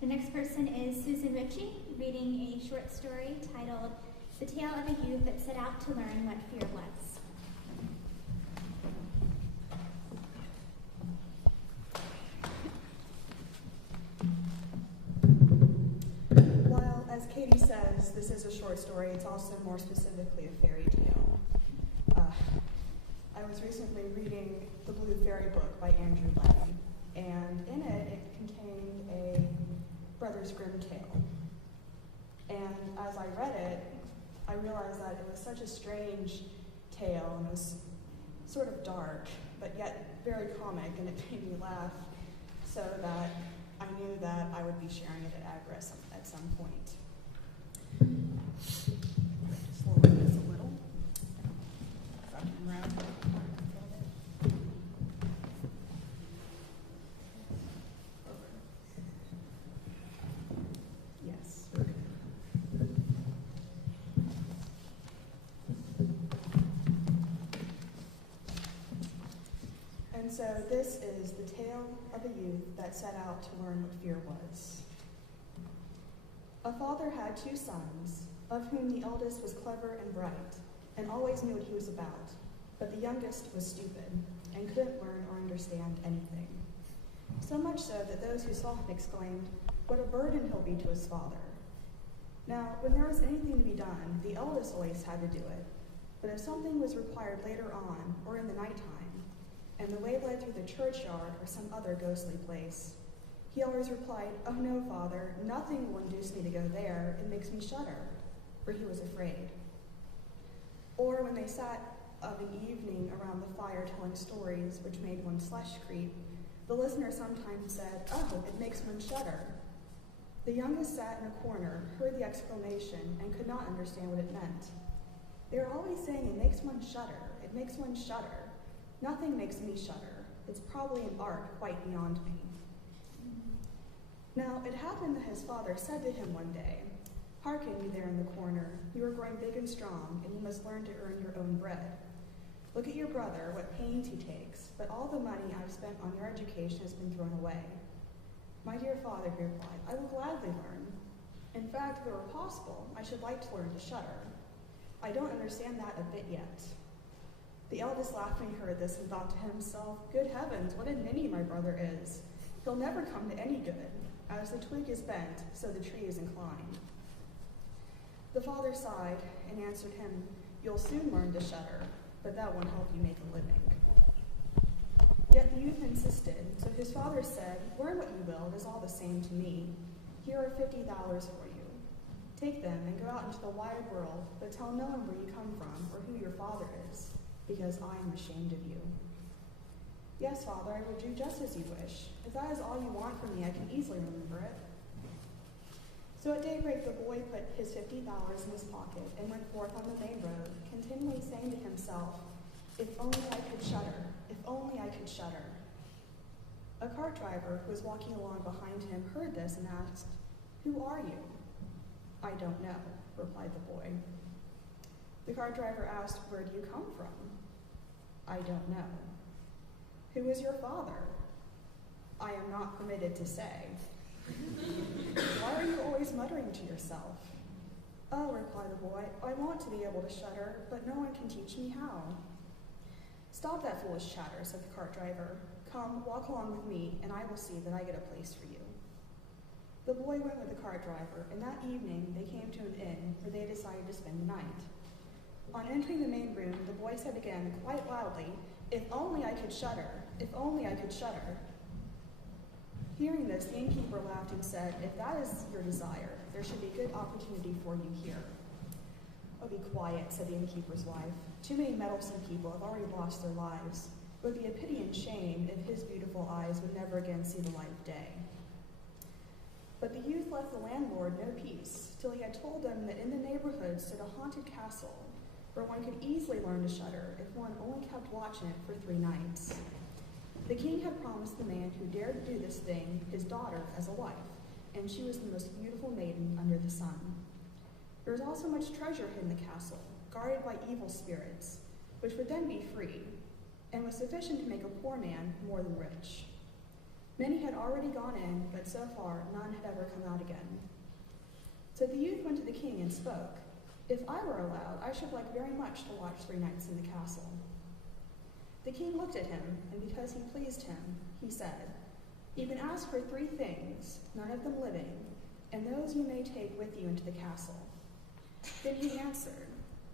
The next person is Susan Ritchie, reading a short story titled The Tale of a Youth That Set Out to Learn What Fear Was. While, as Katie says, this is a short story, it's also more specifically a fairy tale. I was recently reading the Blue Fairy book by Andrew Lang, and in it contained a Brothers Grimm tale. And as I read it, I realized that it was such a strange tale, and it was sort of dark, but yet very comic, and it made me laugh, so that I knew that I would be sharing it at Agora at some point. Slow this a little. If I can round it. Yes. And so this is the tale of a youth that set out to learn what fear was. A father had 2 sons, of whom the eldest was clever and bright, and always knew what he was about, but the youngest was stupid, and couldn't learn or understand anything. So much so that those who saw him exclaimed, "What a burden he'll be to his father." Now, when there was anything to be done, the eldest always had to do it, but if something was required later on, or in the nighttime, and the way led through the churchyard or some other ghostly place, he always replied, "Oh no, Father, nothing will induce me to go there. It makes me shudder," for he was afraid. Or when they sat of an evening around the fire telling stories which made one's flesh creep, the listener sometimes said, "Oh, it makes one shudder." The youngest sat in a corner, heard the exclamation, and could not understand what it meant. They were always saying, "It makes one shudder, it makes one shudder." Nothing makes me shudder. It's probably an art quite beyond me. Now, it happened that his father said to him one day, "Hearken, you there in the corner, you are growing big and strong, and you must learn to earn your own bread. Look at your brother, what pains he takes, but all the money I've spent on your education has been thrown away." "My dear father," he replied, "I will gladly learn. In fact, if it were possible, I should like to learn to shudder. I don't understand that a bit yet." The eldest laughed when he heard this and thought to himself, "Good heavens, what a ninny my brother is. He'll never come to any good. As the twig is bent, so the tree is inclined." The father sighed and answered him, "You'll soon learn to shudder, but that won't help you make a living." Yet the youth insisted, so his father said, "Learn what you will, it is all the same to me. Here are $50 for you. Take them and go out into the wide world, but tell no one where you come from or who your father is, because I am ashamed of you." "Yes, Father, I will do just as you wish. If that is all you want from me, I can easily remember it." So at daybreak the boy put his $50 in his pocket and went forth on the main road, continually saying to himself, "If only I could shudder, if only I could shudder." A cart driver who was walking along behind him heard this and asked, "Who are you?" "I don't know," replied the boy. The cart driver asked, "Where do you come from?" "I don't know." "Who is your father?" "I am not permitted to say." "Why are you always muttering to yourself?" "Oh," replied the boy, "I want to be able to shudder, but no one can teach me how." "Stop that foolish chatter," said the cart driver. "Come, walk along with me, and I will see that I get a place for you." The boy went with the cart driver, and that evening they came to an inn where they decided to spend the night. On entering the main room, the boy said again, quite loudly, "If only I could shudder, if only I could shudder." Hearing this, the innkeeper laughed and said, "If that is your desire, there should be good opportunity for you here." "Oh, be quiet," said the innkeeper's wife. "Too many meddlesome people have already lost their lives. It would be a pity and shame if his beautiful eyes would never again see the light of day." But the youth left the landlord no peace, till he had told them that in the neighborhood stood a haunted castle, where one could easily learn to shudder if one only kept watch in it for 3 nights. The king had promised the man who dared do this thing his daughter as a wife, and she was the most beautiful maiden under the sun. There was also much treasure hidden in the castle, guarded by evil spirits, which would then be free, and was sufficient to make a poor man more than rich. Many had already gone in, but so far none had ever come out again. So the youth went to the king and spoke. "If I were allowed, I should like very much to watch 3 nights in the castle." The king looked at him, and because he pleased him, he said, "You can ask for 3 things, none of them living, and those you may take with you into the castle." Then he answered,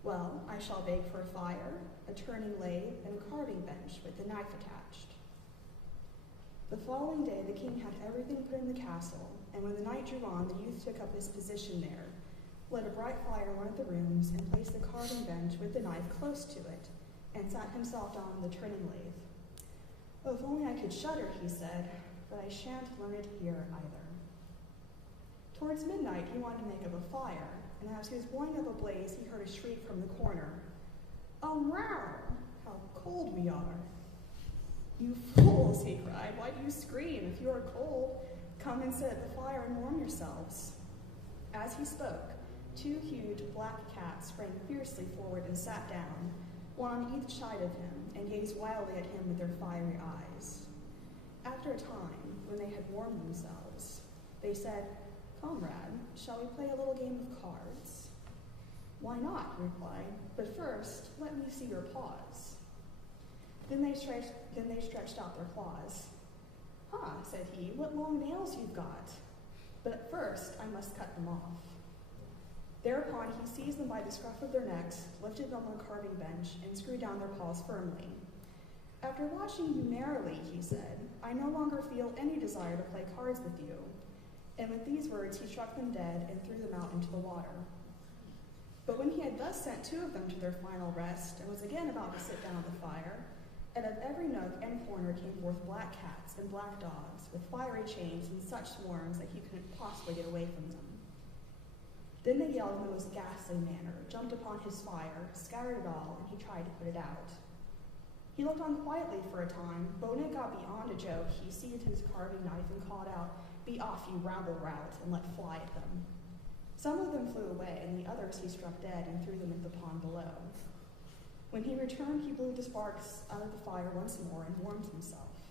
"Well, I shall beg for a fire, a turning lathe, and a carving bench with the knife attached." The following day the king had everything put in the castle, and when the night drew on, the youth took up his position there, lit a bright fire in one of the rooms, and placed the carving bench with the knife close to it, and sat himself down on the turning lathe. "Oh, if only I could shudder," he said, "but I shan't learn it here either." Towards midnight he wanted to make up a fire, and as he was blowing up a blaze, he heard a shriek from the corner. "Oh, wow! How cold we are!" "You fools," he cried, "why do you scream? If you are cold, come and sit at the fire and warm yourselves." As he spoke, 2 huge black cats sprang fiercely forward and sat down, one on each side of him, and gazed wildly at him with their fiery eyes. After a time, when they had warmed themselves, they said, "Comrade, shall we play a little game of cards?" "Why not?" he replied, "but first, let me see your paws." Then they stretched out their claws. "Ah," said he, "what long nails you've got! But first I must cut them off." Thereupon he seized them by the scruff of their necks, lifted them on the carving bench, and screwed down their paws firmly. "After watching you merrily," he said, "I no longer feel any desire to play cards with you." And with these words he struck them dead and threw them out into the water. But when he had thus sent 2 of them to their final rest, and was again about to sit down at the fire, out of every nook and corner came forth black cats and black dogs, with fiery chains in such swarms that he couldn't possibly get away from them. Then they yelled in the most ghastly manner, jumped upon his fire, scattered it all, and he tried to put it out. He looked on quietly for a time, but when it got beyond a joke, he seized his carving knife and called out, "Be off, you rabble-rout," and let fly at them. Some of them flew away, and the others he struck dead and threw them into the pond below. When he returned, he blew the sparks out of the fire once more and warmed himself.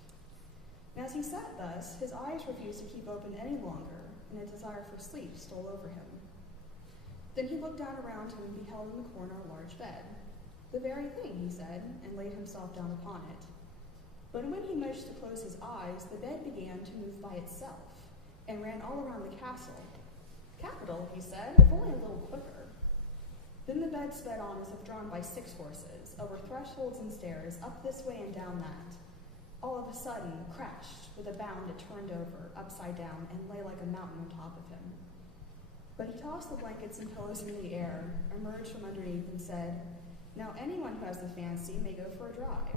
And as he sat thus, his eyes refused to keep open any longer, and a desire for sleep stole over him. Then he looked down around him and beheld in the corner a large bed. "The very thing," he said, and laid himself down upon it. But when he managed to close his eyes, the bed began to move by itself, and ran all around the castle. "Capital," he said, "if only a little quicker." Then the bed sped on as if drawn by 6 horses, over thresholds and stairs, up this way and down that. All of a sudden, crashed, with a bound it turned over, upside down, and lay like a mountain on top of him. But he tossed the blankets and pillows into the air, emerged from underneath, and said, "Now anyone who has the fancy may go for a drive,"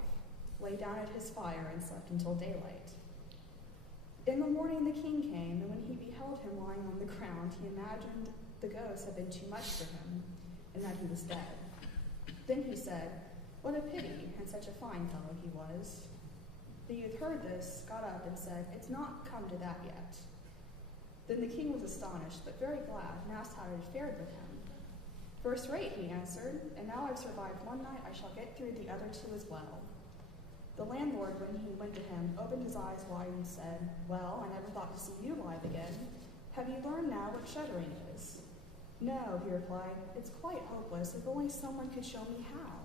lay down at his fire, and slept until daylight. In the morning the king came, and when he beheld him lying on the ground, he imagined the ghost had been too much for him, and that he was dead. Then he said, "What a pity, and such a fine fellow he was." The youth heard this, got up, and said, "It's not come to that yet." Then the king was astonished, but very glad, and asked how it had fared with him. "First rate," he answered, "and now I've survived 1 night, I shall get through the other 2 as well." The landlord, when he went to him, opened his eyes wide and said, "Well, I never thought to see you alive again. Have you learned now what shuddering is?" "No," he replied, "it's quite hopeless, if only someone could show me how."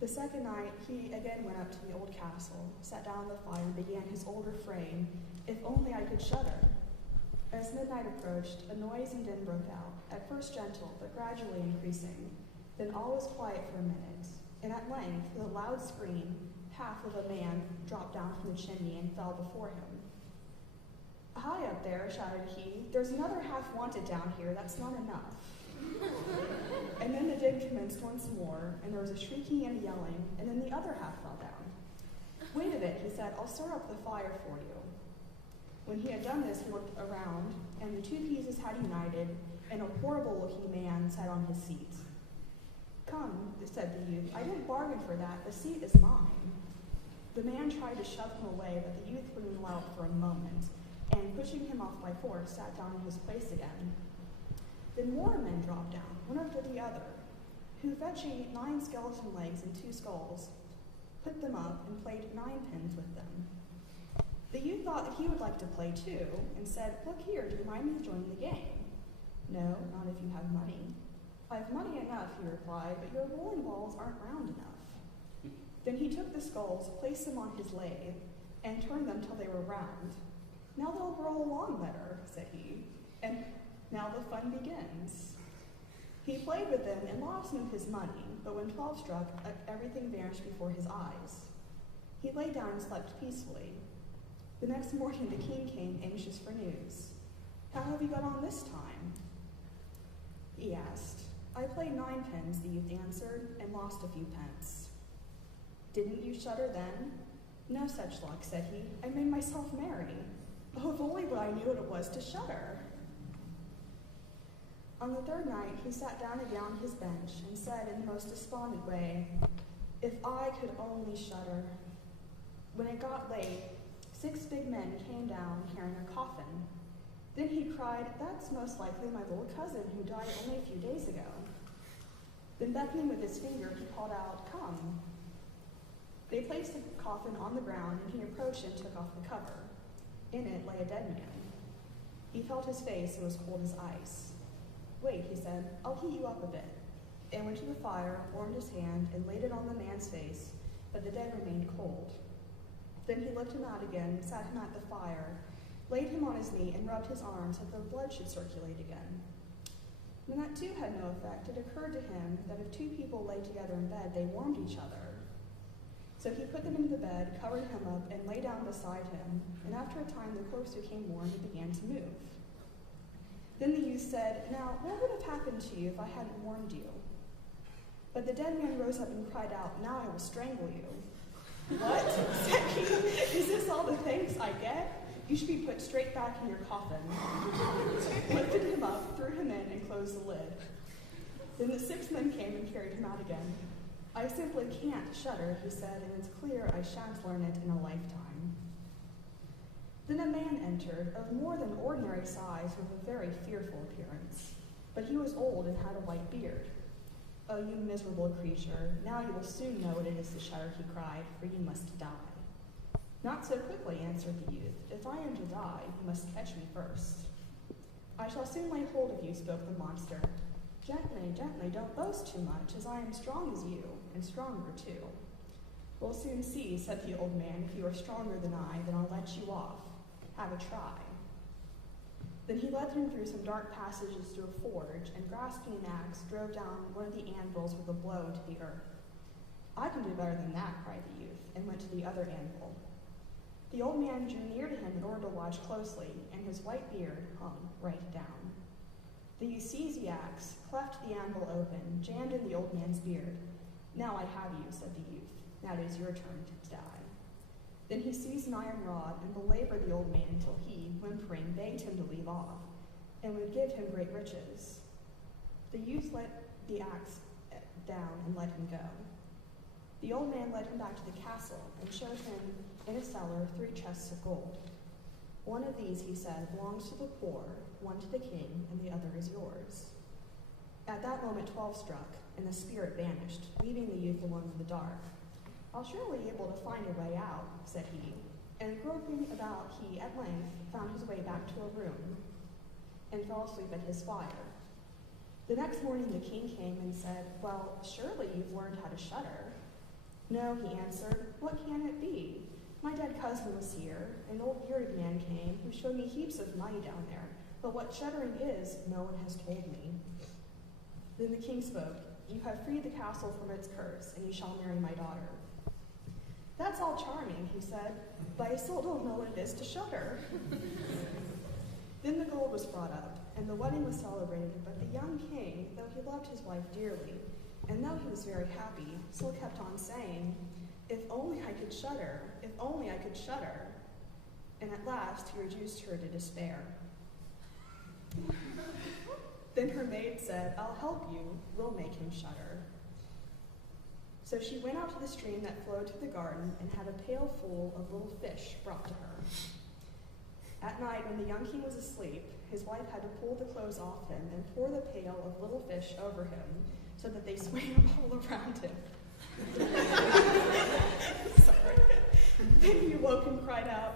The second night, he again went up to the old castle, sat down on the fire, and began his old refrain, "If only I could shudder." As midnight approached, a noise and din broke out, at first gentle, but gradually increasing. Then all was quiet for a minute, and at length, with a loud scream, half of a man dropped down from the chimney and fell before him. "Hi up there," shouted he, "there's another half wanted down here, that's not enough." And then the din commenced once more, and there was a shrieking and yelling, and then the other half fell down. "Wait a bit," he said, "I'll stir up the fire for you." When he had done this, he looked around, and the 2 pieces had united, and a horrible-looking man sat on his seat. "Come," said the youth, "I didn't bargain for that, the seat is mine." The man tried to shove him away, but the youth wouldn't allow it for a moment, and pushing him off by force, sat down in his place again. Then more men dropped down, one after the other, who, fetching 9 skeleton legs and 2 skulls, put them up and played 9 pins with them. The youth thought that he would like to play too, and said, "Look here, do you mind me joining the game?" "No, not if you have money." "I have money enough," he replied, "but your bowling balls aren't round enough." Then he took the skulls, placed them on his lathe, and turned them till they were round. "Now they'll roll along better," said he, "and now the fun begins." He played with them and lost some of his money, but when 12 struck, everything vanished before his eyes. He lay down and slept peacefully. The next morning the king came, anxious for news. "How have you got on this time?" he asked. "I played 9 pins," the youth answered, "and lost a few pence." "Didn't you shudder then?" "No such luck," said he. "I made myself merry. Oh, if only I knew what it was to shudder." On the 3rd night, he sat down again on his bench and said in the most despondent way, "If I could only shudder." When it got late, 6 big men came down carrying a coffin. Then he cried, "That's most likely my little cousin who died only a few days ago." Then beckoning with his finger, he called out, "Come." They placed the coffin on the ground, and he approached and took off the cover. In it lay a dead man. He felt his face and was cold as ice. "Wait," he said, "I'll heat you up a bit," and went to the fire, warmed his hand, and laid it on the man's face, but the dead remained cold. Then he lifted him out again, sat him at the fire, laid him on his knee, and rubbed his arm so that the blood should circulate again. When that too had no effect, it occurred to him that if 2 people lay together in bed, they warmed each other. So he put them into the bed, covered him up, and lay down beside him, and after a time the corpse became warm and began to move. Then the youth said, "Now, what would have happened to you if I hadn't warned you?" But the dead man rose up and cried out, "Now I will strangle you." "What?" said he. "Is this all the thanks I get? You should be put straight back in your coffin." Lifted him up, threw him in, and closed the lid. Then the 6 men came and carried him out again. "I simply can't shudder," he said, "and it's clear I shan't learn it in a lifetime." Then a man entered, of more than ordinary size, with a very fearful appearance. But he was old and had a white beard. "Oh, you miserable creature, now you will soon know what it is to shudder," he cried, "for you must die." "Not so quickly," answered the youth. "If I am to die, you must catch me first." "I shall soon lay hold of you," spoke the monster. "Gently, gently, don't boast too much, as I am strong as you, and stronger too." "We'll soon see," said the old man. "If you are stronger than I, then I'll let you off. Have a try." Then he led him through some dark passages to a forge, and grasping an axe, drove down one of the anvils with a blow into the earth. "I can do better than that," cried the youth, and went to the other anvil. The old man drew near to him in order to watch closely, and his white beard hung right down. The youth seized the axe, cleft the anvil open, jammed in the old man's beard. "Now I have you," said the youth. "Now it is your turn to die." Then he seized an iron rod and belabored the old man till he, whimpering, begged him to leave off, and would give him great riches. The youth let the axe down and let him go. The old man led him back to the castle and showed him in a cellar 3 chests of gold. "One of these," he said, "belongs to the poor, one to the king, and the other is yours." At that moment 12 struck, and the spirit vanished, leaving the youth alone in the dark. "I'll surely be able to find a way out," said he, and groping about he at length found his way back to a room and fell asleep at his fire. The next morning the king came and said, "Well, surely you've learned how to shudder." "No," he answered. "What can it be? My dead cousin was here. An old bearded man came who showed me heaps of money down there, but what shuddering is, no one has told me." Then the king spoke, "You have freed the castle from its curse, and you shall marry my daughter." "That's all charming," he said, "but I still don't know what it is to shudder." Then the gold was brought up, and the wedding was celebrated, but the young king, though he loved his wife dearly, and though he was very happy, still kept on saying, "If only I could shudder, if only I could shudder." And at last he reduced her to despair. Then her maid said, "I'll help you, we'll make him shudder." So she went out to the stream that flowed through the garden and had a pail full of little fish brought to her. At night, when the young king was asleep, his wife had to pull the clothes off him and pour the pail of little fish over him so that they swam all around him. Sorry. Then he awoke and cried out,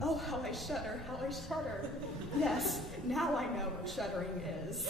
Oh, how I shudder, how I shudder. Yes, now I know what shuddering is.